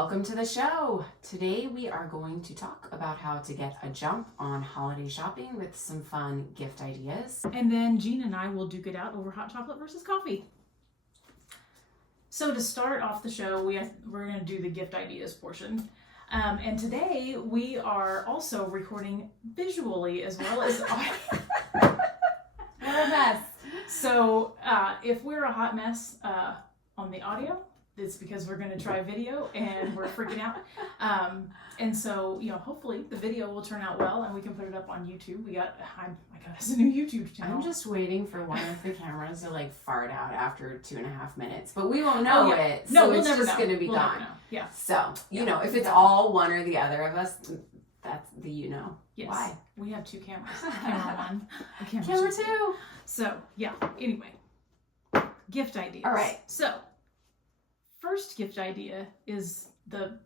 Welcome to the show. Today we are going to talk about how to get a jump on holiday shopping with some fun gift ideas. And then Jean and I will duke it out over hot chocolate versus coffee. So to start off the show, we're going to do the gift ideas portion. And today we are also recording visually as well as audio. What a mess. So if we're a hot mess on the audio, it's because we're going to try video and we're freaking out. And so, hopefully the video will turn out well and we can put it up on YouTube. I got us a new YouTube channel. I'm just waiting for one of the cameras to fart out after 2.5 minutes, but we won't know it. So we'll it's just going to be we'll gone. Yeah. So, if it's all one or the other of us, that's the Yes. why. We have two cameras. Camera one and Camera two. So, anyway. Gift ideas. All right. So, first gift idea is the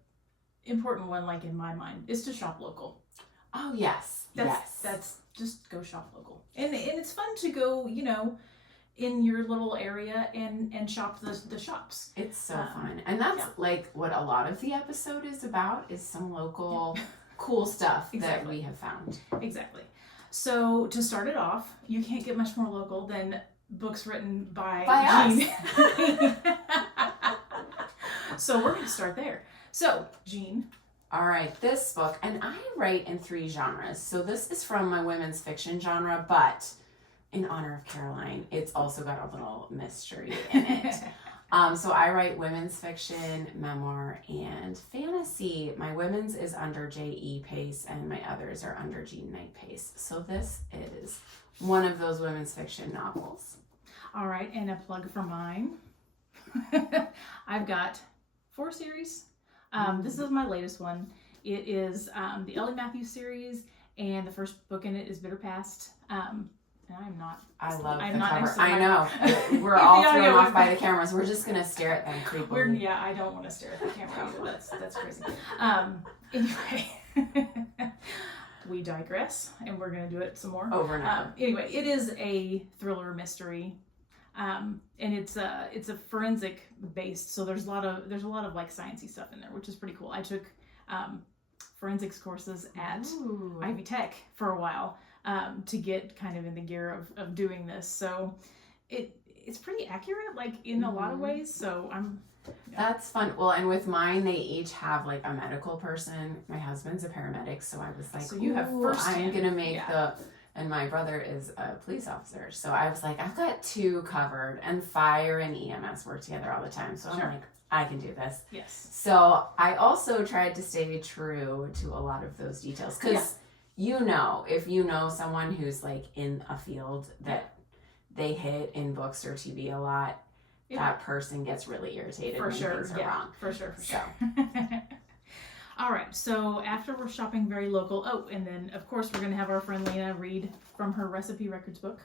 important one, in my mind, is to shop local. Oh, yes. That's just go shop local. And it's fun to go, in your little area and shop the shops. It's so fun. And that's what a lot of the episode is about, is some local cool stuff that we have found. Exactly. So to start it off, you can't get much more local than books written by Jean. Us. So we're going to start there. So, Jean. All right, this book, and I write in 3 genres. So this is from my women's fiction genre, but in honor of Caroline, it's also got a little mystery in it. So I write women's fiction, memoir, and fantasy. My women's is under J.E. Pace, and my others are under Jean Knight Pace. So this is one of those women's fiction novels. All right, and a plug for mine. I've got 4 series. This is my latest one. It is the Ellie Matthews series, and the first book in it is Bitter Past. And I'm not. I love I'm the not cover. next to I my- know. We're all thrown off by the cameras. We're just gonna stare at them creepily. I don't want to stare at the camera either. That's crazy. Anyway, we digress, and we're gonna do it some more. Over and over. Anyway, it is a thriller mystery. And it's a forensic based, so there's a lot of sciencey stuff in there, which is pretty cool. I took forensics courses at Ivy Tech for a while to get kind of in the gear of doing this. So it's pretty accurate, in a lot of ways. So That's fun. Well, and with mine, they each have a medical person. My husband's a paramedic, so I was like, so you have first. I'm gonna make and my brother is a police officer. So I was like, I've got 2 covered, and fire and EMS work together all the time. So I'm like, I can do this. Yes. So I also tried to stay true to a lot of those details. Because, if you know someone who's in a field that they hit in books or TV a lot, that person gets really irritated when things are wrong. For sure. All right, so after we're shopping very local, and then of course we're going to have our friend Lena read from her recipe records book.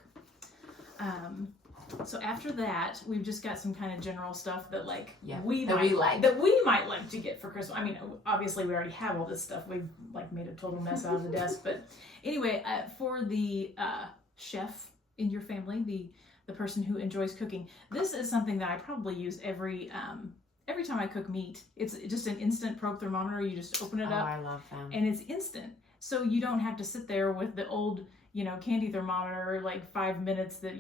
So after that, we've just got some kind of general stuff that we might like to get for Christmas. I mean, obviously we already have all this stuff. We've made a total mess out of the desk, but anyway, for the chef in your family, the person who enjoys cooking, this is something that I probably use every time I cook meat. It's just an instant probe thermometer. You just open it up. I love them. And it's instant. So you don't have to sit there with the old, candy thermometer, 5 minutes that,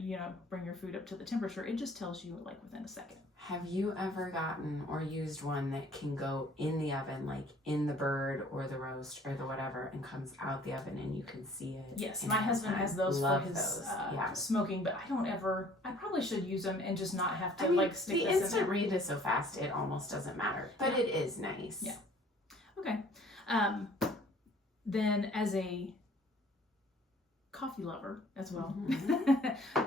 bring your food up to the temperature. It just tells you within a second. Have you ever gotten or used one that can go in the oven, in the bird or the roast or the whatever, and comes out the oven and you can see it? Yes, my husband has those Love for his those. smoking, but I probably should use them and just not have to stick the this instant in read is so fast it almost doesn't matter, but it is nice. Yeah. Okay. Then as a coffee lover as well,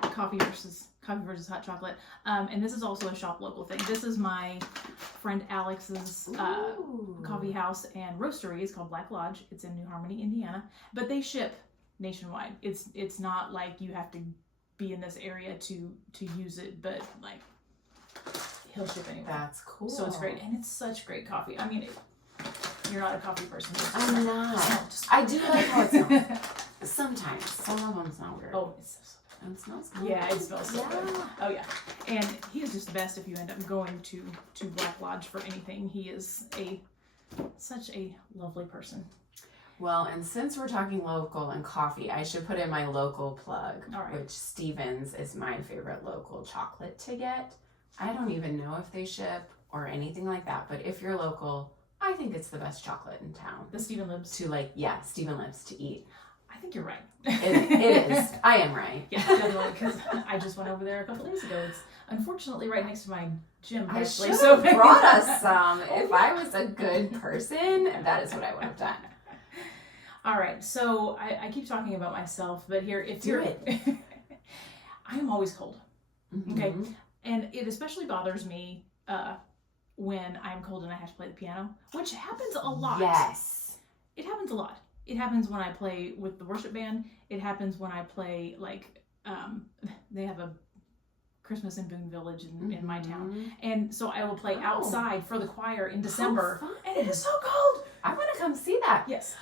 coffee versus hot chocolate, and this is also a shop local thing. This is my friend Alex's coffee house and roastery. It's called Black Lodge. It's in New Harmony, Indiana, but they ship nationwide. It's not like you have to be in this area to use it, but he'll ship anywhere. That's cool. So it's great, and it's such great coffee. I mean, you're not a coffee person. I'm not. I do like how it smells. Sometimes. Some of them smell weird. Oh, it smells so good. It smells good. Yeah, it smells so good. Oh, yeah. And he is just the best if you end up going to Black Lodge for anything. He is a Such a lovely person. Well, and since we're talking local and coffee, I should put in my local plug, All right. which Stevens is my favorite local chocolate to get. I don't even know if they ship or anything like that, but if you're local, I think it's the best chocolate in town. The Stephen Libs. To Stephen Libs to eat. I think you're right. It is. I am right. Yeah, because I just went over there a couple days ago. It's unfortunately right next to my gym. I actually, should so have brought us some. If I was a good person, that is what I would have done. All right, so I keep talking about myself, but here, if Do you're, it. I am always cold. Mhm. Okay. And it especially bothers me when I'm cold and I have to play the piano, which happens a lot. Yes. It happens a lot. It happens when I play with the worship band. It happens when I play, like, they have a Christmas in Boone Village in my town. Mhm. And so I will play Oh. outside for the choir in December. How fun. And it is so cold. I want to come see that. Yes.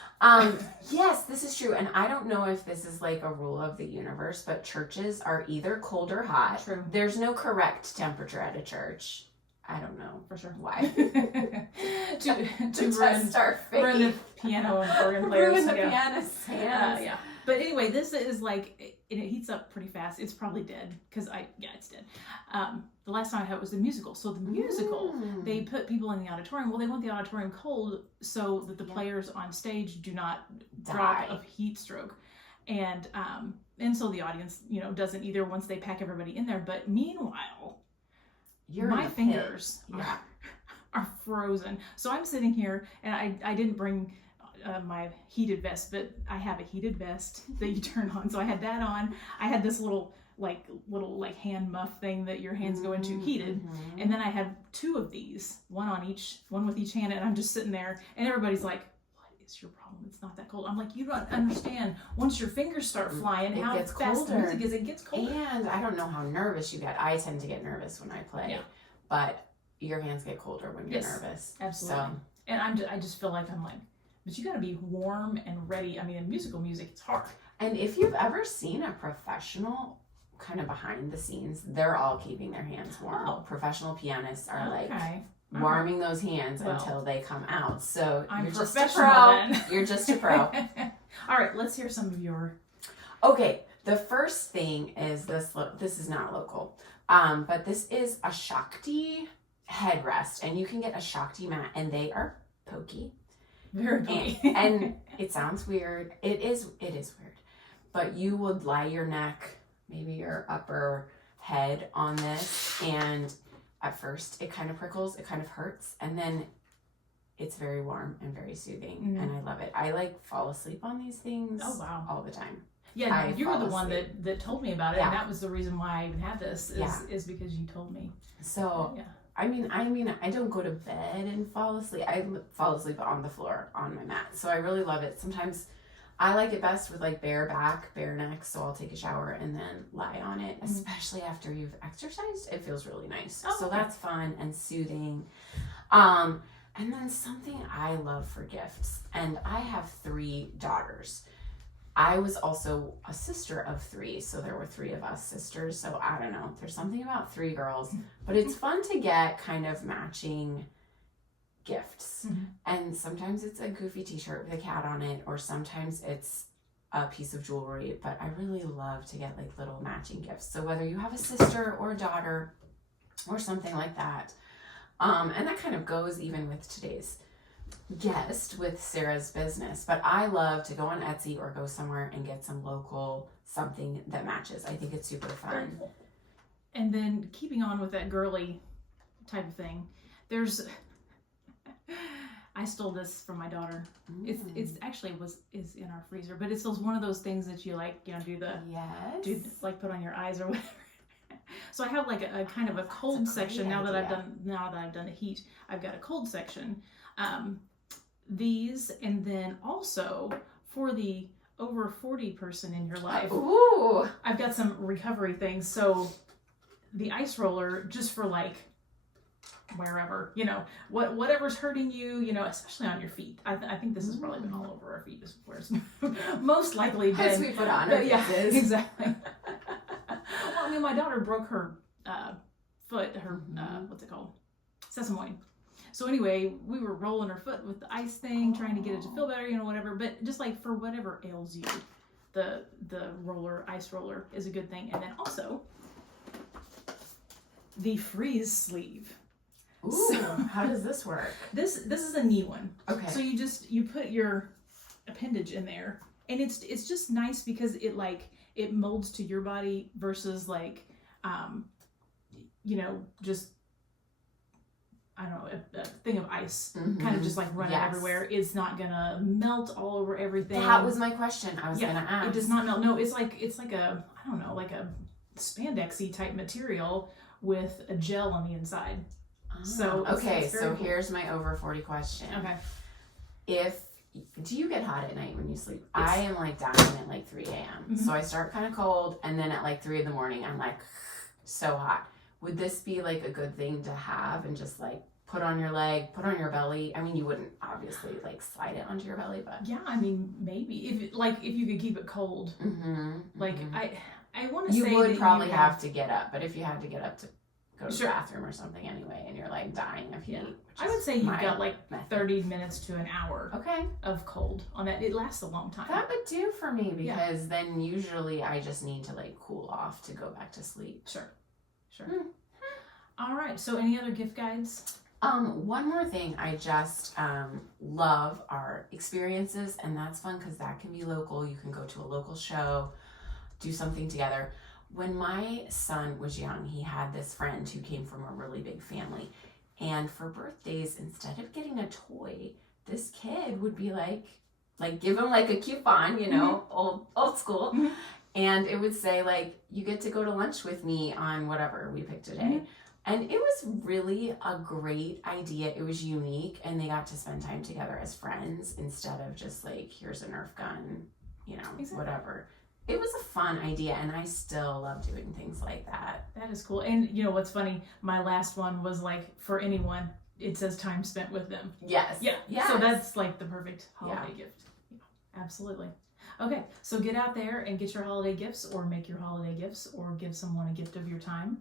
Yes, this is true. And I don't know if this is like a rule of the universe, but churches are either cold or hot. True. There's no correct temperature at a church. I don't know For sure. why. to To ruin test our ruin the faith. piano and organ players. Ruin the yeah. pianist's hands. Yeah. But anyway, this is like, it heats up pretty fast. It's probably dead because it's dead. The last time I had it was the musical. So the musical, Mm. they put people in the auditorium. Well, they want the auditorium cold so that the Yeah. players on stage do not drop Die. of heat stroke. And so the audience, doesn't either once they pack everybody in there. But meanwhile, You're in my the pit. fingers Yeah. are frozen. So I'm sitting here, and I didn't bring my heated vest, but I have a heated vest that you turn on. So I had that on. I had this little hand muff thing that your hands go into, heated. Mhm. And then I had two of these, one with each hand, and I'm just sitting there, and everybody's like, "What is your problem? It's not that cold." I'm like, "You don't understand. Once your fingers start flying, It how gets fast the colder. music is. It gets colder." And I don't know how nervous you get. I tend to get nervous when I play. Yeah. But your hands get colder when you're Yes, nervous. absolutely. So, And I just feel like I'm like, but you got to be warm and ready. I mean, in musical music, it's hard. and if you've ever seen a professional kind of behind the scenes, they're all keeping their hands warm. Oh. Professional pianists are like Okay. warming those hands Well, until they come out. So I'm you're just a professional pro. then. You're just a pro. All right, let's hear some of your. Okay, the first thing is this. This is not local, but this is a Shakti headrest, and you can get a Shakti mat, and they are pokey. Very pretty. And it sounds weird. It is weird, but you would lie your neck, maybe your upper head on this, and at first it kind of prickles, it kind of hurts, and then it's very warm and very soothing, and I love it. I like fall asleep on these things. Oh, wow. All the time. Yeah, I you were the fall one asleep. that told me about it, Yeah. and that was the reason why I even had this. Yeah. Is because you told me. So Yeah. I mean, I don't go to bed and fall asleep. I fall asleep on the floor on my mat. So I really love it. Sometimes I like it best with like bare back, bare neck. So I'll take a shower and then lie on it, especially after you've exercised. It feels really nice. Oh, so okay. that's fun and soothing. And then something I love for gifts, and I have 3 daughters. I was also a sister of 3, so there were 3 of us sisters. So I don't know, there's something about 3 girls, but it's fun to get kind of matching gifts. Mhm. And sometimes it's a goofy t-shirt with a cat on it, or sometimes it's a piece of jewelry, but I really love to get like little matching gifts. So whether you have a sister or a daughter or something like that, and that kind of goes even with today's guest with Sarah's business, but I love to go on Etsy or go somewhere and get some local something that matches. I think it's super fun. And then keeping on with that girly type of thing, there's. I stole this from my daughter. It's actually is in our freezer, but it's one of those things that you like, yes. like put on your eyes or whatever. So I have like a kind of a cold section now that I've done the heat. I've got a cold section. These, and then also for the over 40 person in your life, Ooh. I've got some recovery things. So the ice roller, just for like wherever, whatever's hurting you, especially on your feet. I think this has probably been all over our feet, is where it's most likely been. As we put on our Yeah, faces. exactly. Well, I mean, my daughter broke her foot, her, what's it called? Sesamoid. So anyway, we were rolling her foot with the ice thing, trying to get it to feel better, whatever. But just like for whatever ails you, the ice roller is a good thing. And then also the freeze sleeve. Ooh, So, how does this work? This is a knee one. Okay. So you put your appendage in there, and it's just nice because it molds to your body versus just I don't know, a thing of ice kind of just like running everywhere. It's not gonna melt all over everything. That was my question. I was gonna ask. It does not melt. No, it's like a, I don't know, like a spandexy type material with a gel on the inside. So it's very cool. Here's my over 40 question. Okay. Do you get hot at night when you sleep? Yes. I am like dying at like 3 a.m. So I start kind of cold, and then at like 3 in the morning, I'm like so hot. Would this be like a good thing to have and just like put on your leg, put on your belly? I mean, you wouldn't obviously like slide it onto your belly, but yeah, I mean, maybe if you could keep it cold. I want to say you would that probably have to get up, but if you had to get up to go to Sure. the bathroom or something anyway, and you're like dying of heat. Yeah. which I is would say you've my got like method. 30 minutes to an hour Okay. of cold on that. It lasts a long time. That would do for me because then usually I just need to like cool off to go back to sleep. Sure. All right. So any other gift guides? One more thing, I just love our experiences, and that's fun because that can be local. You can go to a local show, do something together. When my son was young, he had this friend who came from a really big family, and for birthdays, instead of getting a toy, this kid would be like give him like a coupon, old school, and it would say like, you get to go to lunch with me on whatever we picked today. And it was really a great idea. It was unique, and they got to spend time together as friends instead of just like, here's a Nerf gun, whatever. It was a fun idea, and I still love doing things like that. That is cool. And what's funny? My last one was like, for anyone, it says time spent with them. Yes. Yeah. Yes. So that's like the perfect holiday gift. Yeah, absolutely. Okay, so get out there and get your holiday gifts, or make your holiday gifts, or give someone a gift of your time.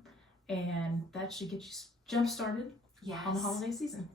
And that should get you jump started on the holiday season.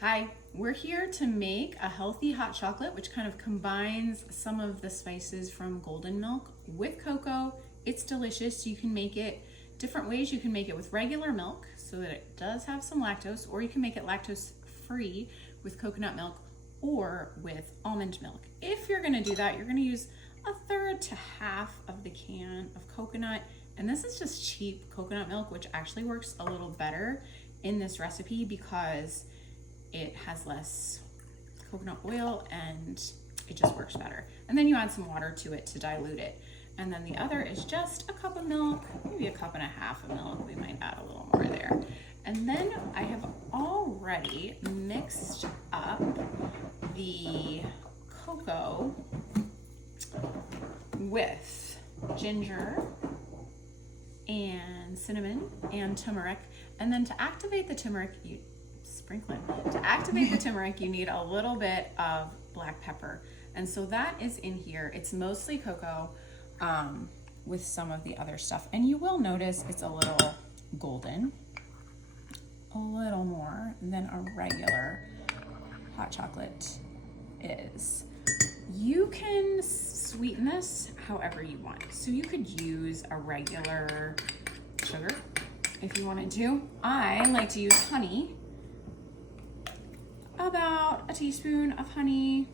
Hi, we're here to make a healthy hot chocolate, which kind of combines some of the spices from Golden Milk with cocoa. It's delicious. You can make it different ways. You can make it with regular milk so that it does have some lactose, or you can make it lactose free with coconut milk or with almond milk. If you're gonna do that, you're gonna use 1/3 to 1/2 of the can of coconut. And this is just cheap coconut milk, which actually works a little better in this recipe because it has less coconut oil and it just works better. And then you add some water to it to dilute it. And then the other is just a cup of milk, maybe 1.5 cups of milk. We might add a little more there. And then I have already mixed up the cocoa with ginger and cinnamon and turmeric. And then to activate the turmeric, you sprinkle it. To activate the turmeric, you need a little bit of black pepper. And so that is in here. It's mostly cocoa with some of the other stuff. And you will notice it's a little golden, a little more than a regular hot chocolate is. You can sweeten this however you want. So you could use a regular sugar if you wanted to. I like to use honey, about a teaspoon of honey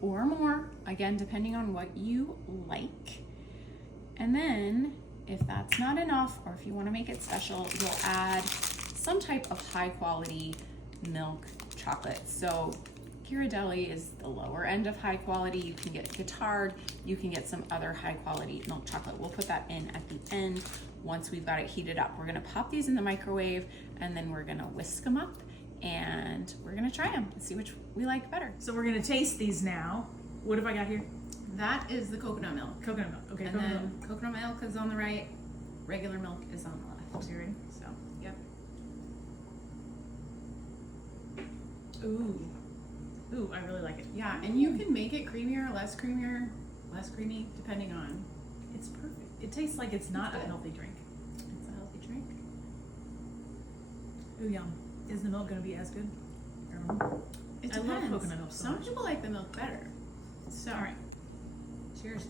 or more, again, depending on what you like. And then if that's not enough, or if you want to make it special, you'll add some type of high quality milk chocolate. So Ghirardelli is the lower end of high quality. You can get Guittard, you can get some other high quality milk chocolate. We'll put that in at the end once we've got it heated up. We're gonna pop these in the microwave, and then we're gonna whisk them up, and we're gonna try them and see which we like better. So we're gonna taste these now. What have I got here? That is the coconut milk. Coconut milk. Okay. And then coconut milk is on the right, regular milk is on the left. So you ready? So, yep. Ooh, I really like it. Yeah, and you can make it creamier, less creamy, depending on. It's perfect. It tastes like it's not a healthy drink. It's a healthy drink. Ooh, yum. Is the milk going to be as good? I don't know. It I love depends. coconut milk so Some much. people like the milk better. So, All right. cheers.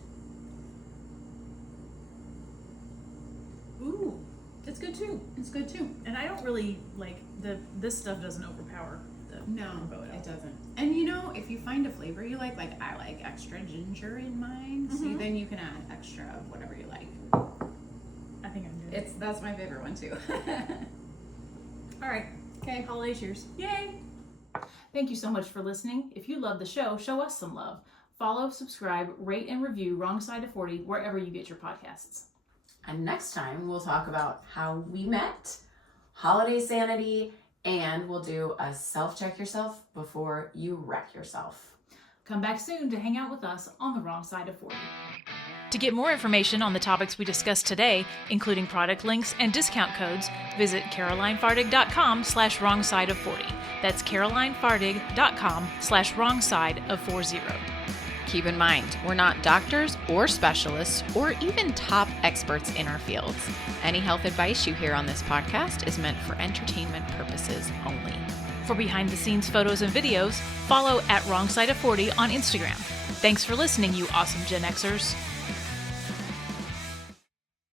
Ooh, it's good too. It's good too. And I don't really like this stuff doesn't overpower the No, rainbow at all. it doesn't. And you know, if you find a flavor you like I like extra ginger in mine, so Mhm. then you can add extra of whatever you like. I think I'm good. That's my favorite one too. All right. Okay, holiday cheers. Yay! Thank you so much for listening. If you love the show, show us some love. Follow, subscribe, rate, and review Wrong Side of 40 wherever you get your podcasts. And next time we'll talk about how we met, holiday sanity, and we'll do a self-check yourself before you wreck yourself. Come back soon to hang out with us on the Wrong Side of 40. To get more information on the topics we discussed today, including product links and discount codes, visit carolinefardig.com/wrongsideof40. That's carolinefardig.com/wrongsideof40. Keep in mind, we're not doctors or specialists or even top experts in our fields. Any health advice you hear on this podcast is meant for entertainment purposes only. For behind-the-scenes photos and videos, follow @WrongSideOf40 on Instagram. Thanks for listening, you awesome Gen Xers.